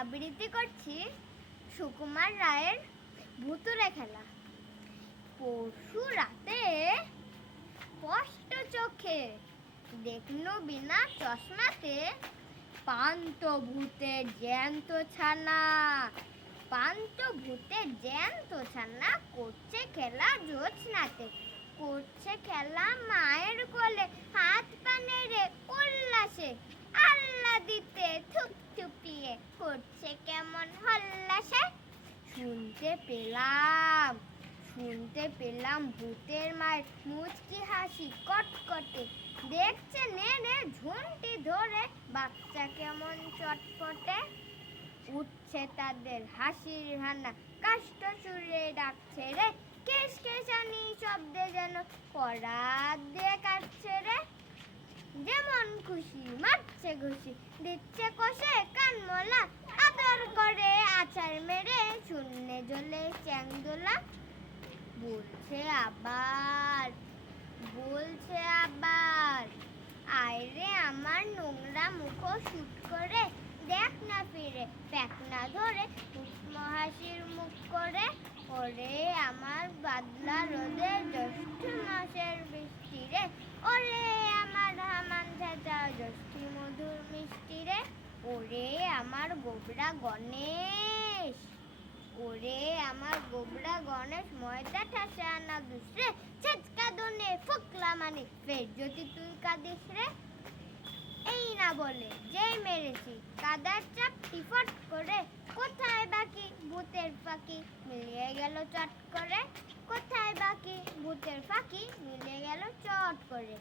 আবৃত্তি করছি সুকুমার রায়ের ভুতুড়ে খেলা। পরশু রাতে স্পষ্ট চোখে দেখলো বিনা চশমাতে পান্ত ভূতের জ্যান্ত ছানা। পান্ত ভূতের জ্যান্ত ছানা করছে খেলা জোছনাতে, করছে খেলা মায়ের কোলে, হাত পা নেড়ে উল্লাসে আহ্লাদিতে থুপথুপিয়ে করছে কেমন হল্লাসে। শুনতে পেলাম ভূতের মায়ের মুচকি হাসি কটকটে, দেখছে নেড়ে ঝুঁটি ধরে বাচ্চা কেমন চটপটে। উঠছে তাদের হাসির হানা, কাষ্ঠ সুরে ডাকছে রে, কেশকেশানি শব্দে যেন করাত দিয়ে কাটছে রে। যেমন খুশি মারছে ঘুষি, দিচ্ছে কষে কানমোলা, আদর করে আছাড় মেরে শূন্যে জ্বলে চ্যাংদোলা। বলছে আবার আয় রে আমার নোংরা মুখ শুট করে, দেখ না ফিরে প্যাকনা ধরে উষ্ণ হাসির মুখ করে। ওরে আমার বাদলা রোদে জ্যৈষ্ঠ মাসের বৃষ্টি রে, ওরে আমার হামান ঝাঁঝা জ্যৈষ্ঠী মধুর মিষ্টি রে। ওরে আমার গোবরা গণেশ, ময়দা ঠাসা আনা দুসরে, ছেচকা দনে ফুকলা মানে ফের যদি তুই কাঁদিস রে। এই না বলে যেই মেরেছি কাদার চাপ টিফট করে, কোথায় বাকি ভূতের ফাঁকি মিলিয়ে গেল চট করে। কোথায় বাকি ভূতের ফাঁকি মিলিয়ে গেল চট করে।